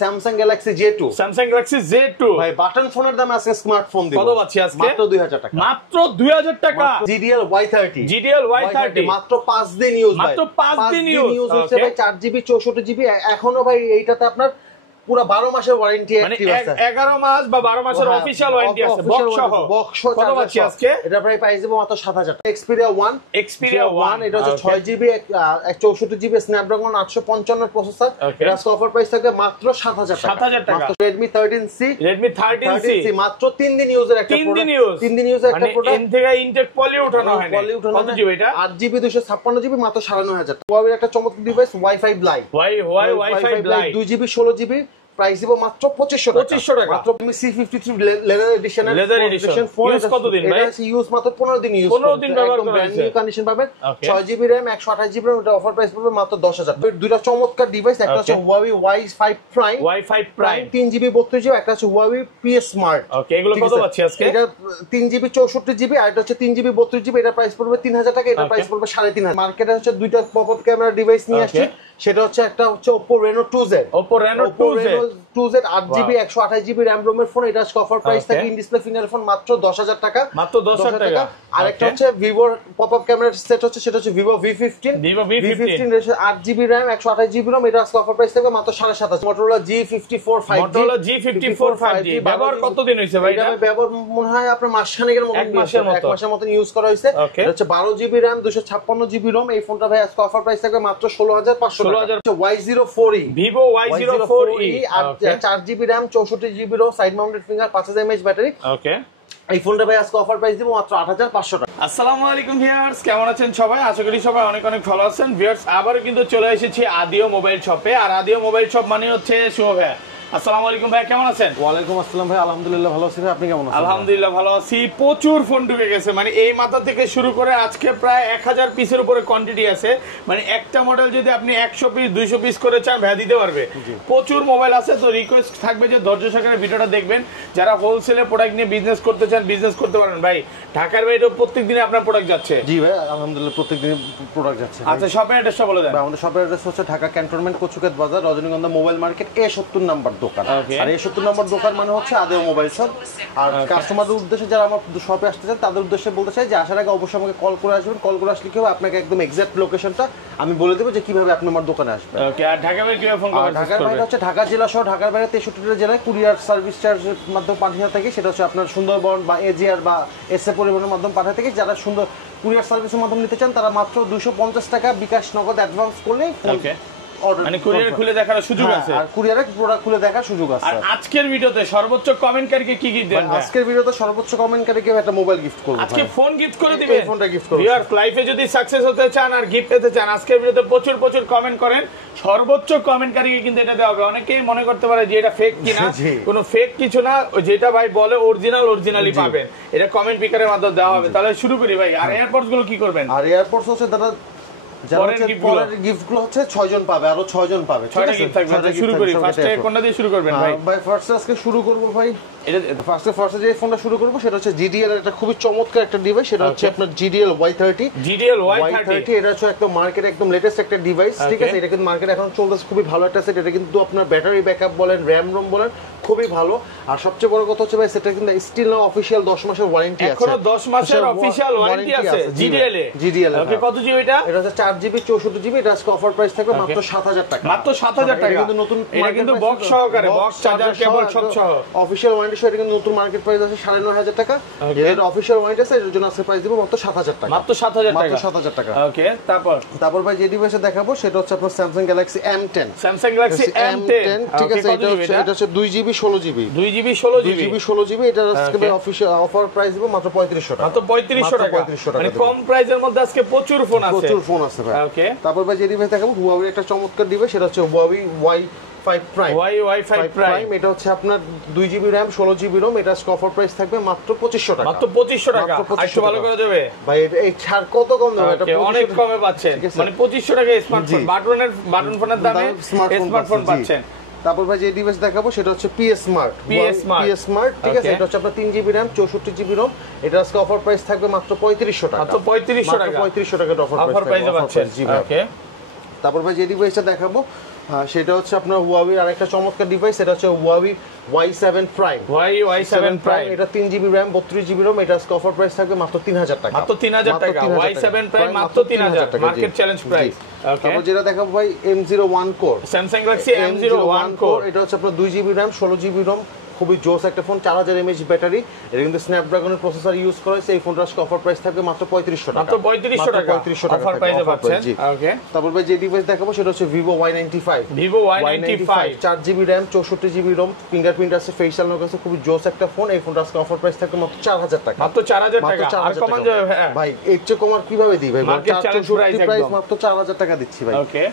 Samsung Galaxy J2 ভাই button ফোনের দাম আজকে স্মার্টফোন দিব কত পাচ্ছি আজকে মাত্র 2000 টাকা মাত্র 2000 টাকা GDL Y30 মাত্র 5 দিন ইউজ মাত্র 5 দিন ইউজ হচ্ছে ভাই 4GB 64GB এখনো ভাই এইটাতে আপনার পুরো 12 মাসের ওয়ারেন্টি অ্যাক্টিভ আছে 11 মাস বা 12 মাসের অফিশিয়াল ওয়ারেন্টি আছে বক্স সহ কত পাচ্ছি আজকে এটা প্রায় প্রাইস দেব মাত্র 7000 টাকা Xperia 1 এটা হচ্ছে 6GB 64GB স্ন্যাপড্রাগন 855 প্রসেসর এটা অফার প্রাইস থাকবে মাত্র 7000 টাকা মাত্র Redmi 13C মাত্র 3 দিন ইউজের একটা প্রোডাক্ট 3 দিন ইউজের একটা প্রোডাক্ট এন থেকে ইনটেক পলি উঠানো হয় কত জিবি এটা 8GB 256GB মাত্র 9500 টাকা Huawei একটা চমৎকার device Wi-Fi Lite Wi-Fi Lite 2GB 16GB price দিব মাত্র 2500 টাকা মাত্র C53 লেদার এডিশন ইউজ কতদিন ভাই এটা ইউজ মাত্র 15 দিন ইউজ 15 দিন ব্যবহার করা হয়েছে নিউ কন্ডিশন পাবেন 6GB RAM 128GB RAM এটা অফার প্রাইস পড়বে মাত্র 10000 দুইটা চমৎকার ডিভাইস একটা হচ্ছে Huawei Y5 Prime 3GB 32GB একটা হচ্ছে Huawei PS Smart ওকে এগুলো কত পাচ্ছি আজকে এটা 3GB 64GB আর এটা হচ্ছে 3GB 32GB এটা প্রাইস পড়বে 3000 টাকা এটা প্রাইস পড়বে 3500 মার্কেটে হচ্ছে দুইটা পপআপ ক্যামেরা ডিভাইস নিয়ে আসছে সেটা হচ্ছে একটা হচ্ছে Oppo Reno 2Z 8GB 128GB RAM ROM এর ফোন এটা অফার প্রাইস থাকে ইন ডিসপ্লে ফিঙ্গার ফোন মাত্র 10000 টাকা মাত্র 10000 টাকা আর একটা হচ্ছে Vivo পপআপ ক্যামেরা সেট হচ্ছে সেটা হচ্ছে Vivo V15 এর 8GB RAM 128GB ROM এটা অফার প্রাইস থাকবে মাত্র 7500 Motorola G54 5G ব্যবহার কতদিন হইছে ভাই এটা ব্যবহার মনে হয় আপনার মাসখানেকের মতো এক মাসের মতো ইউজ করা হইছে এটা হচ্ছে 12GB RAM 256GB ROM এই ফোনটা ভাই আজকে অফার প্রাইস থাকবে মাত্র 16500 টাকা Y04e Vivo Y04e 4GB RAM 64GB ROM side mounted finger 5000 mAh battery ওকে এই ফোনটা ভাই আজকে অফার প্রাইস দিব মাত্র 8500 টাকা আসসালামু আলাইকুম ভিউয়ার্স কেমন আছেন সবাই আশা করি সবাই অনেক অনেক ভালো আছেন ভিউয়ার্স আবারো কিন্তু চলে এসেছি আদিও মোবাইল শপে আর আদিও মোবাইল শপ মানে হচ্ছে শুভ ভাই আসসালামু আলাইকুম ভাই কেমন আছেন ওয়ালাইকুম আসসালাম ভাই আলহামদুলিল্লাহ ভালো আছি ভাই আপনি কেমন আছেন আলহামদুলিল্লাহ ভালো আছি প্রচুর ফোন ঢুকে গেছে মানে এই মাথা থেকে শুরু করে আজকে প্রায় 1000 পিসের উপরে কোয়ান্টিটি আছে মানে একটা মডেল যদি আপনি 100 পিস 200 পিস করে চান ভাই দিতে পারবে প্রচুর মোবাইল আছে তো রিকোয়েস্ট থাকবে যে ধৈর্য সহকারে ভিডিওটা দেখবেন যারা হোলসেলে প্রোডাক্ট নিয়ে বিজনেস করতে চান বিজনেস করতে পারেন ভাই ঢাকার বাইরেও প্রত্যেকদিন আপনার প্রোডাক্ট যাচ্ছে জি ভাই আলহামদুলিল্লাহ প্রত্যেকদিন প্রোডাক্ট যাচ্ছে আচ্ছা শপের অ্যাড্রেসটা বলে দেন আমাদের শপের অ্যাড্রেস হচ্ছে ঢাকা ক্যান্টনমেন্ট কচুক্ষেত বাজার রজনীগন্ধা মোবাইল মার্কেট A70 নাম্বার দোকান আর A70 নাম্বার দোকান মানে হচ্ছে আদিও মোবাইল শপ আর কাস্টমারদের উদ্দেশ্যে যারা আমার শপে আসতে চান তাদের উদ্দেশ্যে বলতে চাই যে আসার আগে অবশ্যই আমাকে কল করে আসবেন কল করে আসলে কি হবে আপনাকে একদম এক্সাক্ট লোকেশনটা আমি বলে দেব যে কিভাবে আপনি আমার দোকানে আসবেন ওকে আর ঢাকা বাইরে কিভাবে ফোন করবেন ঢাকার বাইরে হচ্ছে ঢাকা জেলা সহ ঢাকার বাইরে 63টা জেলায় কুরিয়ার সার্ভিস চার্জের মাধ্যমে পাঠিয়ে থাকে সেটা হচ্ছে আপনার সুন্দরবন বা এজিআর বা এসএ পরিবহনের মাধ্যমে পাঠিয়ে থাকে যারা সুন্দর কুরিয়ার সার্ভিসের মাধ্যমে নিতে চান তারা মাত্র 250 টাকা বিকাশ নগদ অ্যাডভান্স করলে ওকে মানে কুরিয়ার খুলে দেখার সুযোগ আছে আর কুরিয়ারে প্রোডাক্ট খুলে দেখার সুযোগ আছে আর আজকের ভিডিওতে সর্বোচ্চ কমেন্টকারীকে কি গিফট দেবেন আজকের ভিডিওতে সর্বোচ্চ কমেন্টকারীকে একটা মোবাইল গিফট করব আজকে ফোন গিফট করে দিবেন এই ফোনটা গিফট করব ভিউয়ার্স লাইফে যদি সাকসেস হতে চান আর গিফট পেতে চান আজকের ভিডিওতে প্রচুর কমেন্ট করেন সর্বোচ্চ কমেন্টকারীকে কিন্তু এটা দেওয়া হবে অনেকেই মনে করতে পারে যে এটা ফেক কিনা কোনো ফেক কিছু না যেটা ভাই বলে অরিজিনালি পাবেন এটা কমেন্ট পিকারের মাধ্যমে দেওয়া হবে তাহলে শুরু করি ভাই আর এয়ারপডস গুলো কি করবেন আর এয়ারপডস হচ্ছে দাদা গিফটগুলো হচ্ছে 6 জন পাবে আরো 6 জন পাবে ঠিক আছে শুরু করি ফার্স্টে কোনটা দিয়ে শুরু করবেন ভাই ভাই ফার্স্টে আজকে শুরু করব ভাই এটা ফার্স্টে যে ফোনটা শুরু করব সেটা হচ্ছে GDL এর একটা খুবই চমৎকার একটা ডিভাইস সেটা হচ্ছে আপনার GDL Y30 এটা হচ্ছে একদম মার্কেটে একদম লেটেস্ট একটা ডিভাইস ঠিক আছে এটা কিন্তু মার্কেটে এখন চলতেছে খুবই ভালো একটা সেট এটা কিন্তু আপনার ব্যাটারি ব্যাকআপ বলেন RAM ROM বলেন খুবই ভালো আর সবচেয়ে বড় কথা হচ্ছে ভাই সেটা কিন্তু স্টিল না অফিশিয়াল 10 মাসের ওয়ারেন্টি আছে এখনো 10 মাসের অফিশিয়াল ওয়ারেন্টি আছে GDL ওকে কত জিবি এটা হচ্ছে 4GB 64GB এটা আজকে অফার প্রাইস থাকবে মাত্র 7000 টাকা মাত্র 7000 টাকা কিন্তু নতুন এটা কিন্তু বক্স সহকারে বক্স চার্জার কেবল সব সহ অফিশিয়াল ওয়ারেন্টি সহ এটা কিন্তু নতুন মার্কেট প্রাইস আছে 9500 টাকা এর অফিশিয়াল ওয়ারেন্টি আছে এর জন্য আজকে প্রাইস দিব মাত্র 7000 টাকা মাত্র 7000 টাকা ওকে তারপর ভাই যে ডিভাইসে দেখাবো সেটা হচ্ছে আপনার Samsung Galaxy M10 ঠিক আছে এটা হচ্ছে 2GB 16GB এটা আজকে অফিশিয়াল অফার প্রাইস দিব মাত্র 3500 টাকা মাত্র 3500 টাকা মানে কম প্রাইসের মধ্যে আজকে প্রচুর ফোন আছে ভাই ওকে তারপর ভাই যে ডিভাইস দেখাবো Huawei একটা চমৎকার ডিভাইস সেটা হচ্ছে Huawei Y5 Prime এটা হচ্ছে আপনার 2GB RAM 16GB ROM এটা অফার প্রাইস থাকবে মাত্র 2500 টাকা মাত্র 2500 টাকা একটু ভালো করে দেবে ভাই এই ছাড় কত কম দেবে এটা অনেক কমে পাচ্ছেন মানে 2500 টাকা স্মার্টফোন বাটন ফোনের দামে স্মার্টফোন পাচ্ছেন তারপর ভাই যে ডিভাইস দেখাবো সেটা হচ্ছে PS Smart ঠিক আছে এটা হচ্ছে আপনার 3GB RAM 64GB ROM এটা আজকে অফার প্রাইস থাকবে মাত্র 3500 টাকা মাত্র 3500 টাকা টাকা অফার প্রাইস পাচ্ছেন জি ভাই ওকে তারপর ভাই যে ডিভাইসটা দেখাবো হ্যাঁ সেটা হচ্ছে আপনার Huawei এর আরেকটা চমৎকার ডিভাইস, এটা হচ্ছে Huawei Y7 Prime। Y7 Prime এটা 3GB RAM 32GB ROM, এটা অফার প্রাইস থাকবে মাত্র 3000 টাকা। মাত্র 3000 টাকা। Y7 Prime মাত্র 3000 টাকা, মার্কেট চ্যালেঞ্জ প্রাইস। ওকে, তারপর যেটা দেখাবো ভাই M01 Core, Samsung Galaxy M01 Core। এটা হচ্ছে আপনার 2GB RAM 16GB ROM, খুবই জোস একটা ফোন, 4000 mAh ব্যাটারি, এটা কিন্তু স্ন্যাপড্রাগনের প্রসেসর ইউজ করা হয়েছে। এই ফোনটার অফার প্রাইস থাকবে মাত্র 3500 টাকা। মাত্র 3500 টাকা অফার প্রাইসে পাচ্ছেন। ওকে, তারপর ভাই যে ডিভাইস দেখাবো সেটা হচ্ছে Vivo Y95। Vivo Y95 4GB RAM 64GB ROM, fingerprint আছে, ফেশিয়াল লক আছে, খুবই জোস একটা ফোন। এই ফোনটার অফার প্রাইস থাকবে মাত্র 4000 টাকা। মাত্র 4000 টাকা। আর কমান যাবে ভাই, এর চেয়ে কমার কিভাবে দিই ভাই? মার্কেট চ্যালেঞ্জ প্রাইস মাত্র 4000 টাকা দিচ্ছি ভাই। ওকে,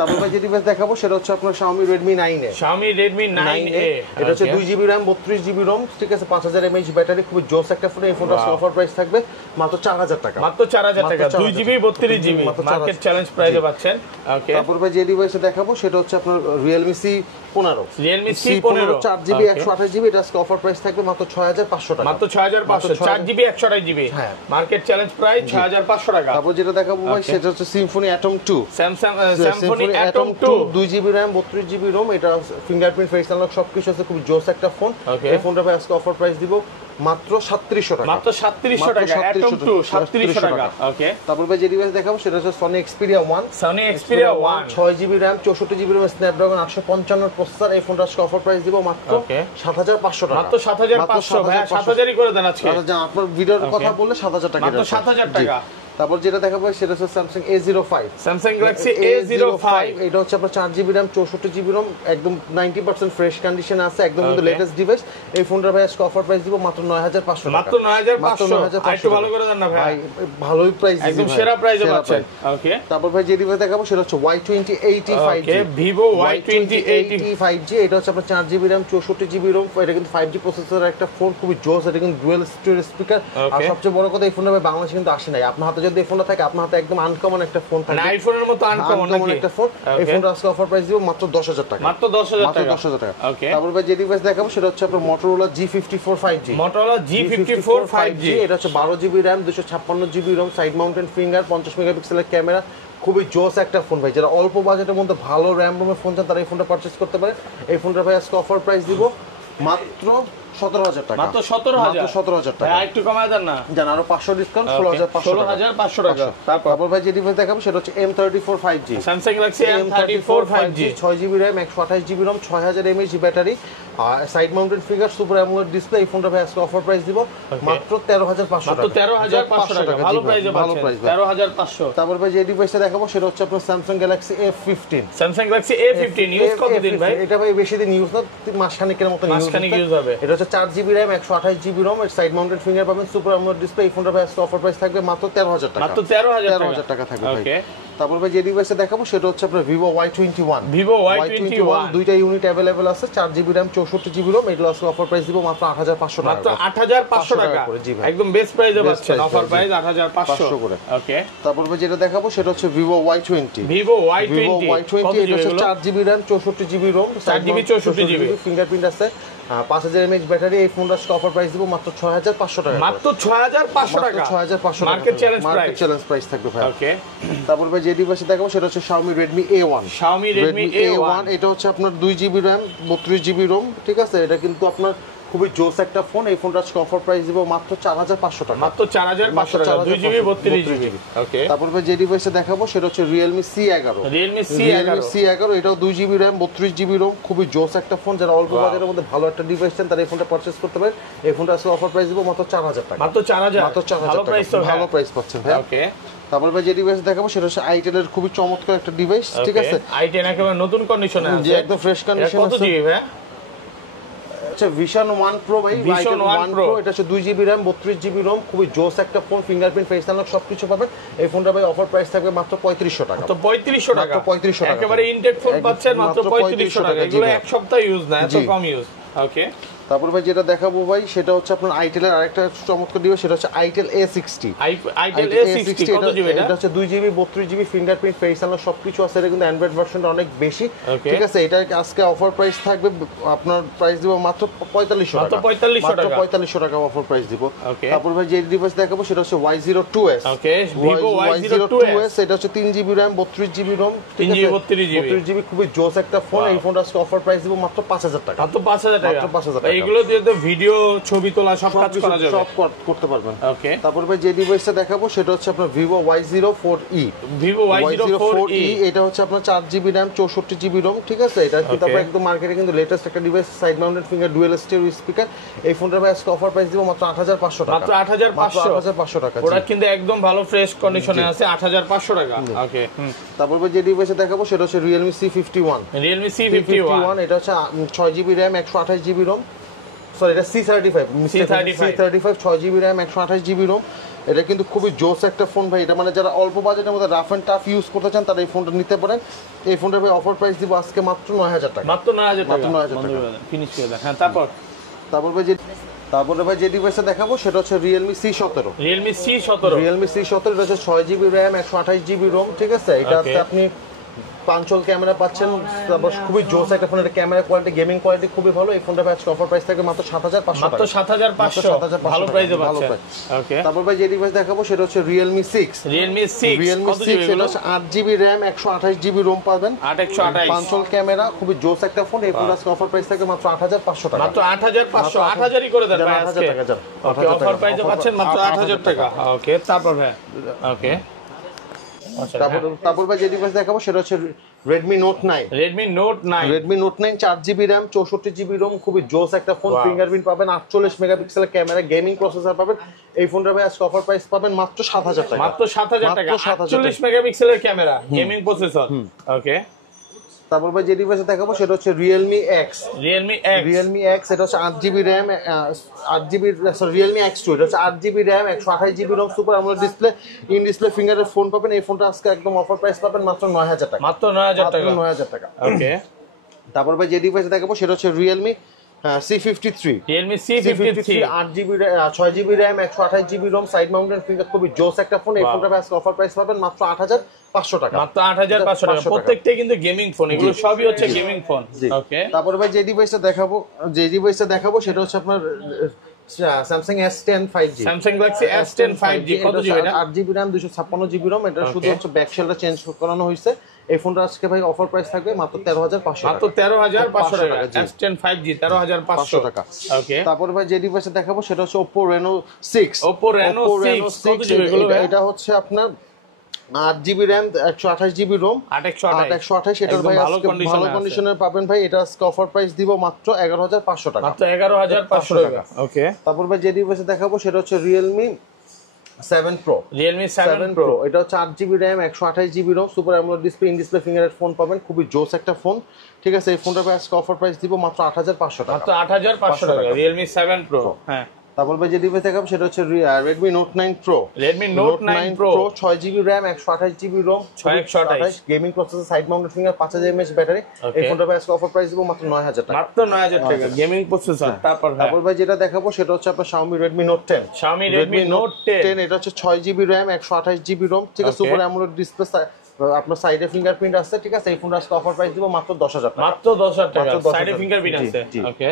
তারপর ভাই যে ডিভাইস দেখাবো সেটা হচ্ছে আপনার Xiaomi Redmi 9A। Xiaomi Redmi 9A, এটা হচ্ছে 2GB RAM 32GB ROM, ঠিক আছে, 5000 mAh ব্যাটারি, খুব জোস একটা ফোন। এই ফোনটার অফার প্রাইস থাকবে মাত্র 4000 টাকা। মাত্র 4000 টাকা, 2GB 32GB মার্কেট চ্যালেঞ্জ প্রাইসে পাচ্ছেন। ওকে, তারপর ভাই যে ডিভাইসে দেখাবো সেটা হচ্ছে আপনার Realme C15। Realme C15 4GB 128GB, এটা অফার প্রাইস থাকবে মাত্র 6500 টাকা। মাত্র 6500, 4GB 128GB হ্যাঁ, মার্কেট চ্যালেঞ্জ প্রাইস 6500 টাকা। তারপর যেটা দেখাবো ভাই সেটা হচ্ছে Symphony Atom 2। Symphony Atom 2 2GB RAM 32GB ROM, এটা ফিঙ্গারপ্রিন্ট ফেস আনলক সবকিছু আছে, খুব জোস একটা ফোন। এই ফোনটা ভাই আজকে অফার প্রাইস দিব মাত্র 3700 টাকা। মাত্র 3700 টাকা, Atom 2 3700 টাকা। ওকে, তারপর ভাই যে ডিভাইস দেখাবো সেটা হচ্ছে Sony Xperia 1। Sony Xperia 1 6GB RAM 64GB ROM, Snapdragon 855 processor. এই ফোনটা আজকে অফার প্রাইস দিব মাত্র 7500 টাকা। মাত্র 7500 ভাই, 7000ই করে দেন আজকে। আপনার ভিডিওর কথা বললে 7000 টাকা। মাত্র 7000 টাকা। তারপর যেটা দেখাবো সেটা হচ্ছে Samsung A05। Samsung Galaxy A05, এটা হচ্ছে আপনার 4GB RAM 64GB ROM, একদম 90% ফ্রেশ কন্ডিশন আছে, একদম কিন্তু লেটেস্ট ডিভাইস। এই ফোনটার ভাই আজকে অফার প্রাইস দিব মাত্র 9500 টাকা। মাত্র 9500, একটু ভালো করে দেন না ভাই। ভালোই প্রাইস, একদম সেরা প্রাইসে পাচ্ছেন। ওকে, তারপর ভাই যে ডিভাইস দেখাবো সেটা হচ্ছে Y2080 5G। ওকে, Vivo Y2080 5G, এটা হচ্ছে আপনার 4GB RAM 64GB ROM, এটা কিন্তু 5G প্রসেসরের একটা ফোন, খুবই জোস। এটা কিন্তু ডুয়াল স্টোরেজ স্পিকার, আর সবচেয়ে বড় কথা এই ফোনটা ভাই বাংলাদেশে কিন্তু আসে নাই। আপনার হাতে যদি এই ফোনটা থাকে, আপনার হাতে একদম আনকমন একটা ফোন থাকে, আইফোনের মতো আনকমন একটা ফোন। এই ফোনটা আজকে অফার প্রাইস দিব মাত্র 10000 টাকা। মাত্র 10000 টাকা। 10000 টাকা। ওকে, তারপর ভাই যে ডিভাইস দেখাবো সেটা হচ্ছে আপনার Motorola G54 5G। Motorola G54 5G, এটা হচ্ছে 12GB RAM 256GB ROM, side mounted finger, 50 মেগাপিক্সেলের ক্যামেরা, খুবই জোস একটা ফোন ভাই। যারা অল্প বাজেটের মধ্যে ভালো র্যাম রোমের ফোন চান তারা এই ফোনটা পারচেজ করতে পারে। এই ফোনটা ভাই আজকে অফার প্রাইস দিব মাত্র 17000 টাকা। মাত্র 17000 টাকা। ভাই একটু কমায় দেন না, জান আরো 500 ডিসকাউন্ট, 16500 টাকা। তারপর ভাই যে ডিভাইস দেখাবো সেটা হচ্ছে M34 5G। Samsung Galaxy M34 5G, 6GB RAM 128GB ROM, 6000 mAh battery, side mounted finger, super AMOLED display. এই ফোনটা ভাই আজকে অফার প্রাইস দিব মাত্র 13500 টাকা। মাত্র 13500 টাকা, ভালো প্রাইসে পাচ্ছেন। 13500। তারপর ভাই যে ডিভাইসটা দেখাবো সেটা হচ্ছে আপনার Samsung Galaxy A15। Samsung Galaxy A15 use কতদিন ভাই? এটা ভাই বেশি দিন ইউজ না, মাসখানেকের মতো ইউজ হবে। এটা হচ্ছে 4GB RAM 128GB ROM, এর সাইড মাউন্টেড ফিঙ্গার পাবেন, সুপার অ্যামোলেড ডিসপ্লে। এই ফোনটা ভাই আজকে অফার প্রাইস থাকবে মাত্র 13000 টাকা। মাত্র 13000 টাকা থাকবে ভাই। ওকে, তারপর ভাই যে ডিভাইসটা দেখাবো সেটা হচ্ছে আপনার Vivo Y21। Vivo Y21 দুইটা ইউনিট अवेलेबल আছে, 4GB RAM 64GB ROM, এগুলো আজকে অফার প্রাইস দিব মাত্র 8500 টাকা। মাত্র 8500 টাকা করে, জি ভাই, একদম বেস্ট প্রাইসে পাচ্ছেন। অফার প্রাইস 8500 করে। ওকে, তারপর ভাই যেটা দেখাবো সেটা হচ্ছে Vivo Y20। Vivo Y20 এটা হচ্ছে 4GB RAM 64GB ROM, 4GB 64GB fingerprint আছে, 5000 mAh ব্যাটারি। এই ফোনটার অফার প্রাইস দিব মাত্র 6500 টাকা। মাত্র 6500 টাকা, 6500 টাকা মার্কেট চ্যালেঞ্জ প্রাইস থাকবে ভাই। ওকে, তারপর ভাই যে ডিভাইস দেখাবো সেটা হচ্ছে Xiaomi Redmi A1। Xiaomi Redmi A1, এটা হচ্ছে আপনার 2GB RAM 32GB ROM, ঠিক আছে। এটা কিন্তু আপনার খুবই জোস একটা ফোন। এই ফোনটা আজকে অফার প্রাইস দিব মাত্র 4500 টাকা। মাত্র 4500 টাকা, 2GB 32GB। ওকে, তারপর ভাই যে ডিভাইসে দেখাবো সেটা হচ্ছে Realme C11। Realme C11, এটাও 2GB RAM 32GB ROM, খুবই জোস একটা ফোন। যারা অল্প বাজারের মধ্যে ভালো একটা ডিভাইস চান তারা এই ফোনটা পারচেজ করতে পারেন। এই ফোনটা আজকে অফার প্রাইস দিব মাত্র 4000 টাকা। মাত্র 4000, ভালো প্রাইস তো, ভালো প্রাইস পাচ্ছেন ভাই। ওকে, তারপর ভাই যে ডিভাইস দেখাবো সেটা হচ্ছে i10 এর খুবই চমৎকার একটা ডিভাইস, ঠিক আছে। i10 একেবারে নতুন কন্ডিশনে আছে, একদম ফ্রেশ কন্ডিশন আছে। কত জিবি ভাই? আচ্ছা, Vision One Pro ভাই, Vision One Pro, এটা হচ্ছে 2GB RAM 32GB ROM, খুবই জোস একটা ফোন, ফিঙ্গারপ্রিন্ট ফেস আনলক সবকিছু পাবেন। এই ফোনটা ভাই অফার প্রাইস থাকবে মাত্র 3500 টাকা। তো 3500 টাকা, মাত্র 3500 টাকা একেবারে ইনটেক ফোন পাচ্ছেন মাত্র 3500 টাকা। এগুলো এক সপ্তাহ ইউজ না, এত কম ইউজ। ওকে, তারপর ভাই যেটা দেখাবো ভাই সেটা হচ্ছে আপনার আইটেলের আরেকটা চমৎকার ডিভাইস, সেটা হচ্ছে আইটেল A60। আইটেল A60 কত জিবি এটা হচ্ছে 2GB 32GB fingerprint face unlock সবকিছু আছে। এটা কিন্তু অ্যান্ড্রয়েড ভার্সনটা অনেক বেশি, ঠিক আছে। এটা আজকে অফার প্রাইস থাকবে, আপনার প্রাইস দিব মাত্র 4500 টাকা, মাত্র 4500 টাকা অফার প্রাইস দিব। তারপর ভাই যে ডিভাইস দেখাবো সেটা হচ্ছে Y02s। ওকে, Vivo Y02s, এটা হচ্ছে 3GB RAM 32GB ROM, 3GB 32GB, খুবই জোস একটা ফোন। এই ফোনটা আজকে অফার প্রাইস দিব মাত্র 5000 টাকা, মাত্র 5000 টাকা। মাত্র 5000 টাকা। এগুলো দিয়ে তো ভিডিও, ছবি তোলা সব কাজ করা যাবে, সব করতে পারবেন। ওকে, তারপর ভাই যে ডিভাইসটা দেখাবো সেটা হচ্ছে আপনার Vivo Y04e। Vivo Y04e, এটা হচ্ছে আপনার 4GB RAM 64GB ROM, ঠিক আছে। এটা কিন্তু আপনার একদম মার্কেটে কিন্তু লেটেস্ট একটা device, side mounted finger dual stereo speaker. এই ফোনটার ভাই আজকে অফার প্রাইস দিব মাত্র 8500 টাকা, মাত্র 8500 টাকা। ওটা কিন্তু একদম ভালো ফ্রেশ কন্ডিশনে আছে, 8500 টাকা। ওকে, তারপর ভাই যে ডিভাইসটা দেখাবো সেটা হচ্ছে Realme C51। Realme C51, এটা হচ্ছে 6GB RAM 128GB ROM, sorry এটা C35, C35 6GB RAM 128GB ROM। এটা কিন্তু খুবই জোস একটা ফোন ভাই। এটা মানে যারা অল্প বাজেটের মধ্যে রাফ এন্ড টাফ ইউজ করতে চান তারা এই ফোনটা নিতে পারেন। এই ফোনটার ভাই অফার প্রাইস দিব আজকে মাত্র 9000 টাকা, মাত্র 9000 টাকা, 9000 টাকা ফিনিশ করে দেন। হ্যাঁ, তারপরে ভাই যে ডিভাইসটা দেখাবো সেটা হচ্ছে Realme C17। Realme C17 এটা হচ্ছে 6GB RAM 128GB ROM, ঠিক আছে। এটাতে আপনি পাঞ্চল ক্যামেরা পাচ্ছেন, তারপর খুবই জোস একটা ফোন। এটা ক্যামেরা কোয়ালিটি, গেমিং কোয়ালিটি খুবই ভালো। এই ফোনটা আজকে অফার প্রাইস থাকে মাত্র 7500 টাকা, মাত্র 7500, ভালো প্রাইসে পাচ্ছেন। ওকে, তারপর ভাই যে ডিভাইস দেখাবো সেটা হচ্ছে Realme 6। Realme 6 কত জিবি? এটা হচ্ছে 8GB RAM 128GB ROM পাবেন, 8128 পাঞ্চল ক্যামেরা, খুবই জোস একটা ফোন। এই ফোন আজকে অফার প্রাইস থাকে মাত্র 8500 টাকা, মাত্র 8500, 8000ই করে দেন ভাই আজকে। ওকে, অফার প্রাইসে পাচ্ছেন মাত্র 8000 টাকা। ওকে, তারপর ভাই, ওকে, তারপর ভাই যে ডিভাইস দেখাবো সেটা হচ্ছে Redmi Note 9। Redmi Note 9 4GB RAM 64GB ROM, খুবই জোস একটা ফোন। ফিঙ্গারপ্রিন্ট পাবেন, 48 মেগাপিক্সেলের ক্যামেরা, গেমিং প্রসেসর পাবেন। এই ফোনটা ভাই আজকে অফার প্রাইস পাবেন মাত্র 7000 টাকা, মাত্র 7000 টাকা, 48 মেগাপিক্সেলের ক্যামেরা, গেমিং প্রসেসর। ওকে, তারপর ভাই যে ডিভাইস দেখাবো সেটা হচ্ছে Realme X। Realme X এটা হচ্ছে 8GB RAM 8GB, sorry Realme X2। এটা হচ্ছে 8GB RAM 128GB ROM, super AMOLED display, in display ফিঙ্গারের ফোন পাবেন। এই ফোনটা আজকে একদম অফার প্রাইস পাবেন মাত্র 9000 টাকা, মাত্র 9000 টাকা, 9000 টাকা। ওকে, তারপর ভাই যে ডিভাইস দেখাবো সেটা হচ্ছে Realme C53। Realme C53 8GB 6GB RAM 128GB ROM, side mounted finger, খুবই জোস একটা ফোন। এই ফোনটা আজকে অফার প্রাইস পাবেন মাত্র 8500 টাকা, মাত্র 8500 টাকা। প্রত্যেকটাই কিন্তু গেমিং ফোন, এগুলো সবই হচ্ছে গেমিং ফোন। ওকে, তারপর ভাই যে ডিভাইসটা দেখাবো সেটা হচ্ছে আপনার Samsung S10 5G। Samsung Galaxy S10 5G কত জিবি? এটা 8GB RAM 256GB ROM। এটা শুধু হচ্ছে ব্যাক শেলটা চেঞ্জ করানো হয়েছে। এই ফোনটা আজকে ভাই অফার প্রাইস থাকবে মাত্র 13500 টাকা, মাত্র 13500 টাকা। S10 5G 13500 টাকা। ওকে, তারপর ভাই যে ডিভাইসটা দেখাবো সেটা হচ্ছে Oppo Reno 6। Oppo Reno 6 কত জিবি এগুলো? এটা হচ্ছে আপনার 8GB RAM 128GB ROM, 828। এটার ভাই ভালো কন্ডিশনে পাবেন ভাই। এটা আজকে অফার প্রাইস দিব মাত্র 11500 টাকা, মাত্র 11500 টাকা। ওকে, তারপর ভাই যে ডিভাইসে দেখাবো সেটা হচ্ছে Realme 7 Pro। Realme 7 Pro এটা হচ্ছে 8GB RAM 128GB ROM, super AMOLED display, in display ফিঙ্গারের ফোন পাবেন, খুবই জোস একটা ফোন, ঠিক আছে। এই ফোনটা ভাই আজকে অফার প্রাইস দিব মাত্র 8500 টাকা, মাত্র 8500 টাকা, Realme 7 Pro। হ্যাঁ, তারপর ভাই যে ডিভাইস দেখাবো সেটা হচ্ছে Redmi Note 9 Pro। Redmi Note 9 Pro 6GB RAM 128GB ROM, 128 gaming processor, side mounted finger, 5000 mAh battery. এই ফোনটা ভাই আজকে অফার প্রাইস দিব মাত্র 9000 টাকা, মাত্র 9000 টাকা, গেমিং প্রসেসর। তারপর ভাই যেটা দেখাবো সেটা হচ্ছে আপনার Xiaomi Redmi Note 10। Xiaomi Redmi Note 10 এটা হচ্ছে 6GB RAM 128GB ROM, ঠিক আছে। সুপার AMOLED ডিসপ্লে, আপনার সাইডে ফিঙ্গারপ্রিন্ট আছে, ঠিক আছে। এই ফোনটা আজকে অফার প্রাইস দিব মাত্র 10000 টাকা, মাত্র 10000 টাকা, সাইডে ফিঙ্গারপ্রিন্ট আছে। ওকে,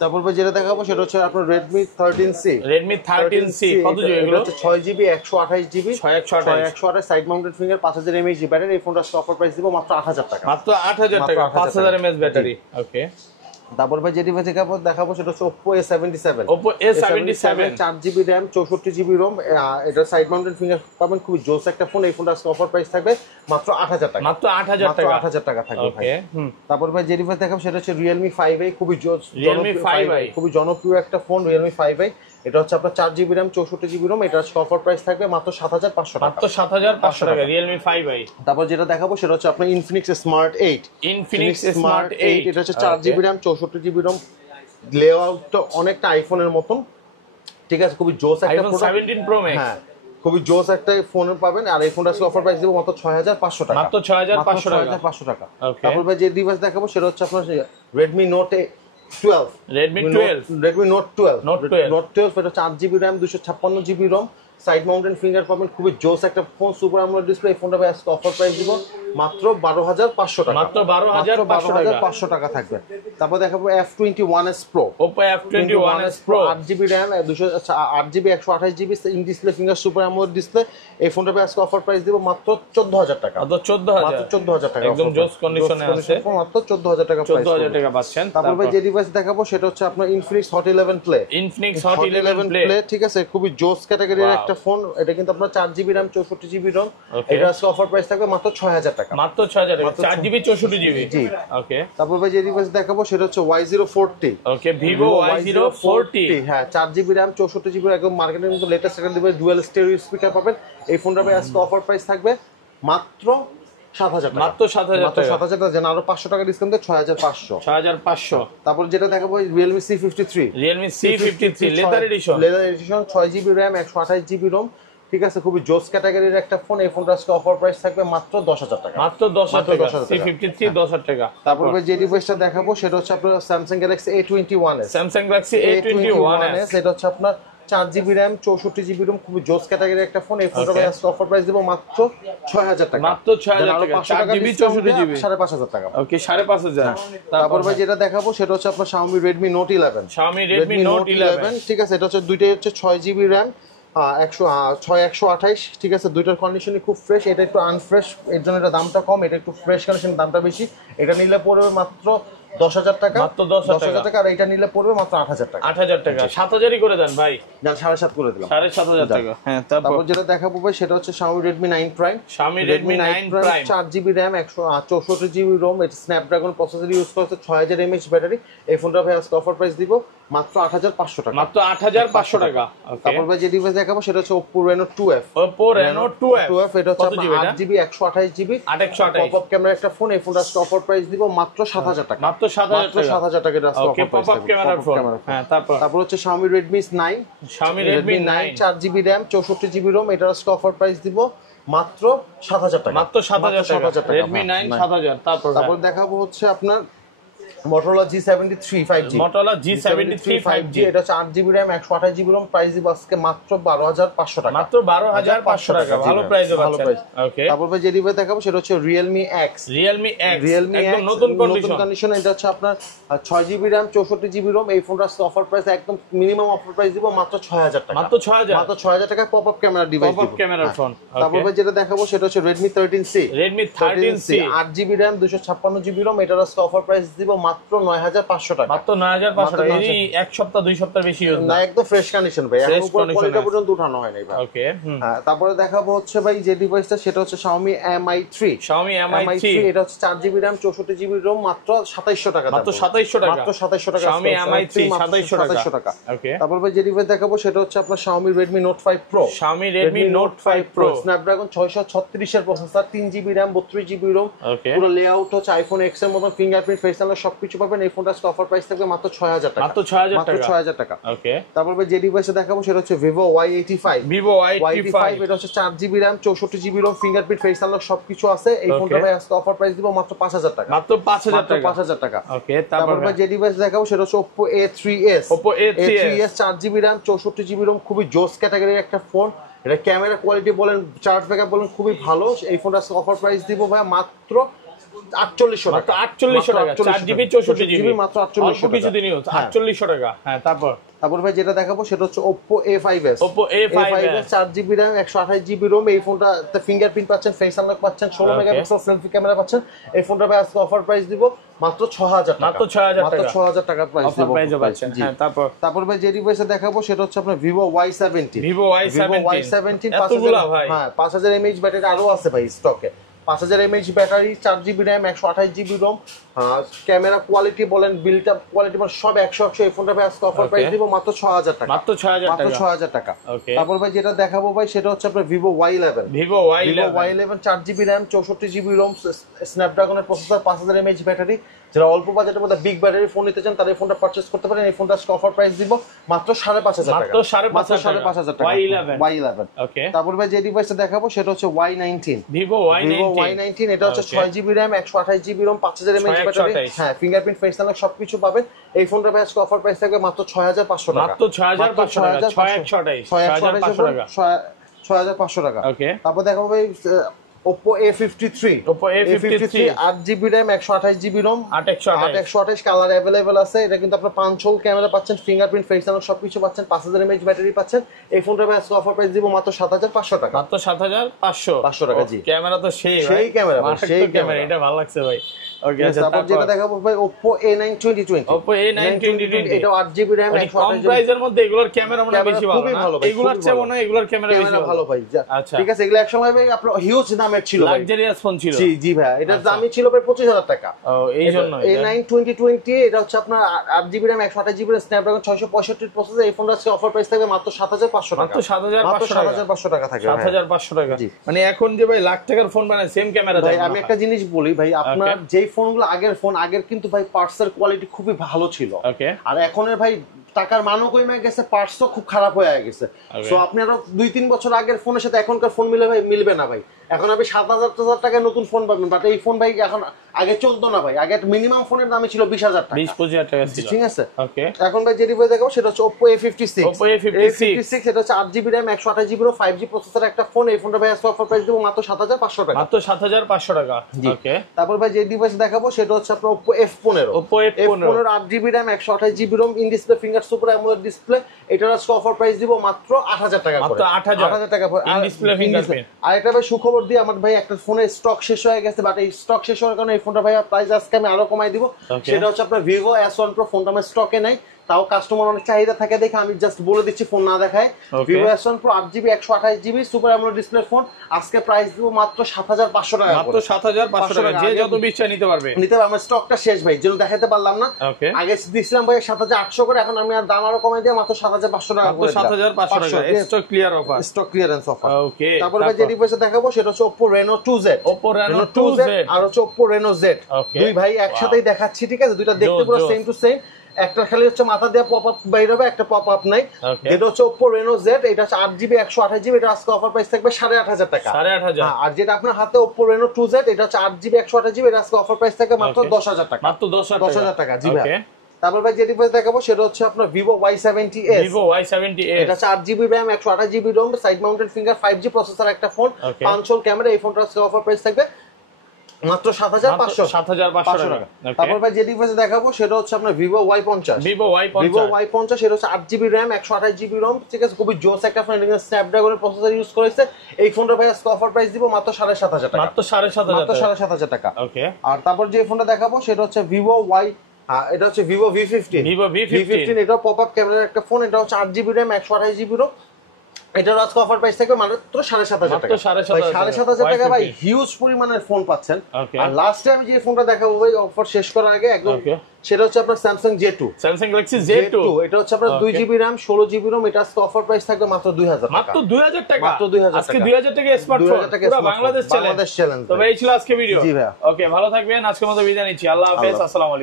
তারপর ভাই যেটা দেখাবো সেটা হচ্ছে আপনার Redmi 13C। Redmi 13C কত জিবি এগুলো? হচ্ছে 6GB 128GB 128 side mounted finger, 5000 mAh battery. এই ফোনটা আজকে অফার প্রাইস দিব মাত্র 8000 টাকা, মাত্র 8000 টাকা, 5000 mAh ব্যাটারি। ওকে, তারপর ভাই যে ডিভাইস দেখাবো সেটা হচ্ছে Oppo A77। Oppo A77 4GB RAM 64GB ROM, এটা সাইড মাউন্টেড ফিঙ্গার পাবেন, খুবই জোস একটা ফোন। এই ফোনটা আজকে অফার প্রাইস থাকবে মাত্র 8000 টাকা, মাত্র 8000 টাকা, 8000 টাকা থাকবে ভাই। ওকে, তারপর ভাই যে ডিভাইস দেখাবো সেটা হচ্ছে Realme 5i, খুবই Realme 5i খুবই জনপ্রিয় একটা ফোন Realme 5i। এটা হচ্ছে আপনার 4GB RAM 64GB ROM। এটা আজকে অফার প্রাইস থাকবে মাত্র 7500 টাকা, মাত্র 7500 টাকা, Realme 5i। তারপর যেটা দেখাবো সেটা হচ্ছে আপনার Infinix Smart 8। Infinix Smart 8 এটা হচ্ছে 4GB RAM 64GB ROM, লেআউটটা অনেকটা আইফোনের মতন, ঠিক আছে। খুবই জোস একটা iPhone 17 Pro Max। হ্যাঁ, খুবই জোস একটা ফোন পাবেন। আর এই ফোনটা অফার প্রাইস দিব মাত্র 6500 টাকা, মাত্র 6500 টাকা। তারপর ভাই যে ডিভাইস দেখাবো সেটা হচ্ছে আপনার Redmi Note Redmi 12 Redmi Note 12 Note 12 Note 12 এটা হচ্ছে 8GB RAM 256GB ROM side mountain finger পাবেন খুবই জোস একটা ফোন সুপার আমোলেড ডিসপ্লে এই ফোনটা আজকে অফার প্রাইস দিব মাত্র 12500 টাকা মাত্র 12500 টাকা থাকবে তারপর দেখাবো F21s Pro Oppo F21s Pro 8GB RAM 8GB 128GB in display finger super AMOLED display এই ফোনটা আজকে অফার প্রাইস দিব মাত্র 14000 টাকা মাত্র 14000 টাকা একদম জোস কন্ডিশনে আছে মাত্র 14000 টাকা প্রাইস 14000 টাকা পাচ্ছেন তারপর যে ডিভাইস দেখাবো সেটা হচ্ছে আপনার Infinix Hot 11 Play Hot 11 Play ঠিক আছে খুবই জোস ক্যাটাগরির একটা ফোন এটা কিন্তু আপনার 4GB RAM 64GB ROM এটা আজকে অফার প্রাইস থাকবে মাত্র 6000 টাকা মাত্র 6000 টাকা 4GB 64GB জি ওকে তারপর যে ডিভাইস দেখাবো সেটা হচ্ছে Y040 ওকে Vivo Y040 হ্যাঁ 4GB RAM 64GB একদম মার্কেটের মধ্যে লেটেস্ট একটা ডিভাইস ডুয়াল স্টেরিও স্পিকার পাবেন এই ফোনটার আজকে অফার প্রাইস থাকবে মাত্র 7000 টাকা মাত্র 7000 টাকা যেন আরো 500 টাকা ডিসকাউন্ট দিয়ে 6500 তারপর যেটা দেখাবো Realme C53 leather addition 6GB RAM 128GB ROM ঠিক আছে খুবই জোস ক্যাটাগরির একটা ফোন এই ফোনটা আজকে অফার প্রাইস থাকবে মাত্র 10000 টাকা মাত্র 10000 টাকা C53 10000 টাকা তারপর যে ডিভাইসটা দেখাবো সেটা হচ্ছে আপনার Samsung Galaxy A21s এটা হচ্ছে আপনার 4GB RAM 64GB ROM খুবই জোস ক্যাটাগরির একটা ফোন এই ফোনটা আজকে অফার প্রাইস দেব মাত্র 6000 টাকা মাত্র 6000 টাকা 4GB 64GB 5500 টাকা ওকে 5500 তারপর ভাই যেটা দেখাবো সেটা হচ্ছে আপনার Xiaomi Redmi Note 11 ঠিক আছে এটা হচ্ছে দুইটাই হচ্ছে 6GB RAM 128 ঠিক আছে দুইটার কন্ডিশনই খুব ফ্রেশ এটা একটু আনফ্রেশ এর জন্য এটা দামটা কম এটা একটু ফ্রেশ কন্ডিশন দামটা বেশি এটা নিলে পড়বে মাত্র 10000 টাকা মাত্র 10000 টাকা আর এটা নিলে পড়বে মাত্র 8000 টাকা 8000 টাকা 7000ই করে দেন ভাই যান 7.5 করে দিলাম 7500 টাকা হ্যাঁ তারপর যেটা দেখাবো ভাই সেটা হচ্ছে Xiaomi Redmi 9 Prime 4GB RAM 164GB ROM এটা Snapdragon প্রসেসর ইউজ করছে 6000 mAh ব্যাটারি এই ফোনটা ভাই আজকে অফার প্রাইস দিব মাত্র 8500 টাকা মাত্র 8500 টাকা তারপর ভাই যে ডিভাইস দেখাবো সেটা হচ্ছে Oppo Reno 2F এটা হচ্ছে 8GB 128GB 128 পপআপ ক্যামেরা একটা ফোন এই ফোনটা আজকে অফার প্রাইস দিব মাত্র 7000 টাকা মাত্র 7000 টাকা আজকে ওকে অফার প্রাইস পপআপ ক্যামেরার ফোন হ্যাঁ তারপর হচ্ছে Xiaomi Redmi 9 4GB RAM 64GB ROM এটা আজকে অফার প্রাইস দিব মাত্র 7000 টাকা মাত্র 7000 টাকা Redmi 9 7000 তারপর দেখাবো হচ্ছে আপনার Motorola G73 5G এটা হচ্ছে 8GB RAM 128GB ROM price দিব আজকে মাত্র 12500 টাকা মাত্র 12500 টাকা ভালো প্রাইসে পাচ্ছেন ওকে তারপর যে ডিভাইস দেখাবো সেটা হচ্ছে Realme X একদম নতুন কন্ডিশন এটা হচ্ছে আপনার 6GB RAM 64GB ROM এই ফোনটার অফার প্রাইস একদম মিনিমাম অফার প্রাইস দিব মাত্র 6000 টাকা মাত্র 6000 টাকা পপআপ ক্যামেরা ডিভাইস পপআপ ক্যামেরার ফোন তারপর যেটা দেখাবো সেটা হচ্ছে Redmi 13C 8GB RAM 256GB ROM এটার অফার প্রাইস দিব মাত্র 9500 টাকা মাত্র 9500 টাকা এই এক সপ্তাহ দুই সপ্তাহ বেশি ইউজ না একদম ফ্রেশ কন্ডিশন ভাই এখন উপর কোয়ালিটি পর্যন্ত উঠানো হয় নাই ভাই ওকে তারপরে দেখাবো হচ্ছে ভাই যে ডিভাইসটা সেটা হচ্ছে Xiaomi Mi 3 এটা হচ্ছে 4GB RAM 64GB ROM মাত্র 2700 টাকা মাত্র 2700 টাকা মাত্র 2700 টাকা Xiaomi Mi 3 2700 টাকা ওকে তারপর ভাই যে ডিভাইস দেখাবো সেটা হচ্ছে আপনার Xiaomi Redmi Note 5 Pro Snapdragon 636 এর processor 3GB RAM 32GB ROM পুরো লেআউট হচ্ছে iPhone X এর মতো ফিঙ্গারপ্রিন্ট ফেস আনলক সবকিছু পাবেন এই ফোনটার অফার প্রাইস থাকবে মাত্র 6000 টাকা মাত্র 6000 টাকা ওকে তারপর যে ডিভাইসে দেখাবো সেটা হচ্ছে Vivo Y85 এটা হচ্ছে 4GB RAM 64GB ROM fingerprint face unlock সবকিছু আছে এই ফোনটা ভাই আজকে অফার প্রাইস দিব মাত্র 5000 টাকা মাত্র 5000 টাকা ওকে তারপর যে ডিভাইস দেখাবো সেটা হচ্ছে Oppo A3s 4GB RAM 64GB ROM খুবই জোস ক্যাটাগরির একটা ফোন এটা ক্যামেরা কোয়ালিটি বলেন চার্জ ব্যাকআপ বলেন খুবই ভালো এই ফোনটা অফার প্রাইস দিব ভাই মাত্র 4800 টাকা 4GB 64GB মাত্র 4800 টাকা কিছু দিন ইউজ 4800 টাকা হ্যাঁ তারপর ভাই যেটা দেখাবো সেটা হচ্ছে Oppo A5s 4GB RAM 128GB ROM এই ফোনটা ফিঙ্গারপ্রিন্ট পাচ্ছেন ফেস আনলক পাচ্ছেন 16 মেগাপিক্সেল সেলফি ক্যামেরা পাচ্ছেন এই ফোনটা ভাই আজকে অফার প্রাইস দিব মাত্র 6000 টাকা মাত্র 6000 টাকা প্রাইস দিব হ্যাঁ তারপর ভাই যে ডিভাইসে দেখাবো সেটা হচ্ছে আপনার Vivo Y70 এতগুলা ভাই হ্যাঁ 5000 mAh ব্যাটারি আরো আছে ভাই স্টকে 5000 mAh battery 4GB RAM 128GB ROM camera quality বলেন বিল্ড আপ কোয়ালিটি মানে সব 100 এই ফোনটা ভাই আজকে অফার প্রাইস দিব মাত্র 6000 টাকা মাত্র 6000 টাকা তারপর ভাই যেটা দেখাবো ভাই সেটা হচ্ছে আপনার Vivo Y11 4GB RAM 64GB ROM স্ন্যাপড্রাগনের প্রসেসর 5000 mAh ব্যাটারি যারা অল্প বাজেটের মধ্যে বিগ ব্যাটারি ফোন নিতে চান তারা এই ফোনটা পারচেজ করতে পারেন। এই ফোনটা আজকে অফার প্রাইস দিব মাত্র 5,500 টাকা, মাত্র 5,500 টাকা Y11। ওকে, তারপর ভাই যে ডিভাইসটা দেখাবো সেটা হচ্ছে Y19, Vivo Y19। এটা হচ্ছে 6GB RAM 128GB ROM 5000 mAh battery, হ্যাঁ ফিঙ্গারপ্রিন্ট ফেস আনলক সবকিছু পাবেন। এই ফোনটা ভাই আজকে অফার প্রাইস থাকবে মাত্র 6,500 টাকা, মাত্র 6,500 টাকা, 6,128 টাকা, 6,500 টাকা। ওকে, তারপর দেখাবো ভাই Oppo A53, 8GB RAM 128GB ROM 828 colour available আছে। এটা কিন্তু আপনার 5 হোল ক্যামেরা পাচ্ছেন, ফিঙ্গারপ্রিন্ট ফেস আনলক সবকিছু পাচ্ছেন, 5000 mAh ব্যাটারি পাচ্ছেন। এই ফোনটা ভাই আজকে অফার প্রাইস দিব মাত্র 7,500 টাকা, মাত্র 7,500 টাকা। জি, ক্যামেরা তো সেই ক্যামেরা, সেই ক্যামেরা, এটা ভালো লাগছে ভাই। ওকে, তারপর যেটা দেখাবো ভাই Oppo A9 2020, এটা 8GB RAM 128GB, প্রাইসের মধ্যে এগুলোর ক্যামেরা মনে বেশি ভালো না, এগুলোর চেয়ে মনে হয় এগুলোর ক্যামেরা বেশি ভালো ভাই। আচ্ছা, ঠিক আছে, এগুলো এক সময় ভাই আপনার হিউজ দামের ছিল, লাক্সারিয়াস ফোন ছিল। জি জি ভাই, এটার দামই ছিল প্রায় 25,000 টাকা। এই জন্য A9 2020 এটা হচ্ছে আপনার 8GB RAM 128GB Snapdragon 665 processor. এই ফোনটা আজকে অফার প্রাইস থাকবে মাত্র 7,500 টাকা, মাত্র 7,500 টাকা থাকবে, 7,500 টাকা। মানে এখন যে ভাই লাখ টাকার ফোন বানায় সেম ক্যামেরা ভাই। আমি একটা জিনিস বলি ভাই, আপনার যেই ফোনগুলো আগের কিন্তু ভাই পার্টসের কোয়ালিটি খুবই ভালো ছিল, আর এখনের ভাই টাকার মানও কমে গেছে, পার্টসও খুব খারাপ হয়ে গেছে। সো আপনি আরো 2-3 বছর আগের ফোনের সাথে এখনকার ফোন মিলবে না ভাই। এখন আপনি 7,000 টাকায় নতুন ফোন পাবেন, বাট এই ফোন ভাই এখন আগে চলতো না ভাই। আগে মিনিমাম ফোনের দামই ছিল 20,000 টাকা, 20-25,000 টাকা ছিল। ঠিক আছে, ওকে। এখন ভাই যে ডিভাইস দেখাবো সেটা হচ্ছে Oppo A56, এটা হচ্ছে 8GB RAM 128GB 5G processor একটা ফোন। এই ফোনটা ভাই অফার প্রাইস দেবো মাত্র 7,500 টাকা, মাত্র 7,500 টাকা। ওকে, তারপর ভাই যে ডিভাইস দেখাবো সেটা হচ্ছে আপনার Oppo F15, 8GB RAM 128GB ROM in display finger super AMOLED display. এটার আজকে অফার প্রাইস দিব মাত্র 8,000 টাকা, মাত্র 8,000 টাকা ইন ডিসপ্লে ফিঙ্গারপ্রিন্ট। আর এটা ভাই সুখবর দিয়ে আমার ভাই একটা ফোনের স্টক শেষ হয়ে গেছে, বাট এই স্টক শেষ হওয়ার কারণে এই ফোনটা ভাই প্রাইস আজকে আমি আরো কমাই দিব। সেটা হচ্ছে আপনার Vivo S1 Pro, ফোনটা আমার স্টকে নাই, তাও কাস্টমার অনেক চাহিদা থাকে দেখে আমি জাস্ট বলে দিচ্ছি, ফোন না দেখায়। Vivo S1 Pro 8GB 128GB super AMOLED display phone, আজকে প্রাইস দিব মাত্র 7,500 টাকা, মাত্র 7,500 টাকা। যে যত বিচ্ছা নিতে পারবে। আমার স্টকটা শেষ ভাই, যেন দেখাতে পারলাম না। আগে দিছিলাম ভাই 7,800 করে, এখন আমি আর দাম আরো কমাই দিয়ে মাত্র 7,500 টাকা করে, 7,500 টাকা stock clear offer, stock clearance offer. Okay, তারপর ভাই যে ডিভাইস দেখাবো সেটা হচ্ছে Oppo Reno 2Z, আর হচ্ছে Oppo Reno Z। দুই ভাই একসাথেই দেখাচ্ছি, ঠিক আছে, দুইটা দেখতে পুরো সেম টু সেম। একটা খালি হচ্ছে মাথা দিয়ে পপ আপ বাইর হবে, একটা পপ আপ নাই। এটা হচ্ছে Oppo Reno Z, এটা হচ্ছে 8GB 128GB, এটা আজকে অফার প্রাইস থাকবে 8,500 টাকা, 8,500। আর যেটা আপনার হাতে Oppo Reno 2Z, এটা হচ্ছে 8GB 128GB, এটা আজকে অফার প্রাইস থাকবে মাত্র 10,000 টাকা, মাত্র 10,000 টাকা। জি ভাই। তারপর ভাই যে ডিভাইস দেখাবো সেটা হচ্ছে আপনার Vivo Y70s, এটা হচ্ছে 8GB RAM 128GB ROM side mounted finger 5G processor একটা ফোন, 5 হোল ক্যামেরা। এই ফোনটার আজকে অফার প্রাইস থাকবে মাত্র 7,500 টাকা। তারপর ভাই যে ডিভাইস দেখাবো সেটা হচ্ছে আপনার Vivo Y50, এটা হচ্ছে 8GB RAM 128GB ROM, ঠিক আছে, খুবই জোস একটা ফোন, স্ন্যাপড্রাগনের প্রসেসর ইউজ করেছে। এই ফোনটা ভাই আজকে অফার প্রাইস দিব মাত্র 7,500 টাকা, মাত্র 7,500 টাকা। ওকে, আর তারপর যে ফোনটা দেখাবো সেটা হচ্ছে এটা হচ্ছে Vivo V15, এটা পপ আপ ক্যামেরার একটা ফোন, এটা হচ্ছে 8GB RAM 128GB ROM, এটার আজকে অফার প্রাইস থাকবে মাত্র 7,500 টাকা, 7,500 টাকা ভাই। হিউজ পরিমাণের ফোন পাচ্ছেন। আর লাস্টে আমি যে ফোনটা দেখাবো ভাই অফার শেষ করার আগে একদম, সেটা হচ্ছে আপনার Samsung J2, Samsung Galaxy J2, এটা হচ্ছে আপনার 2GB RAM 16GB ROM, এটা আজকে অফার প্রাইস থাকবে মাত্র 2,000 টাকা, মাত্র 2,000 টাকা, মাত্র 2,000 আজকে 2,000 টাকা স্মার্টফোন, পুরো বাংলাদেশ চ্যালেঞ্জ। তবে এই ছিল আজকে ভিডিও। ওকে, ভালো থাকবেন, আজকের মতো বিদায় নিচ্ছি, আল্লাহ হাফেজ, আসসালামু আলাইকুম।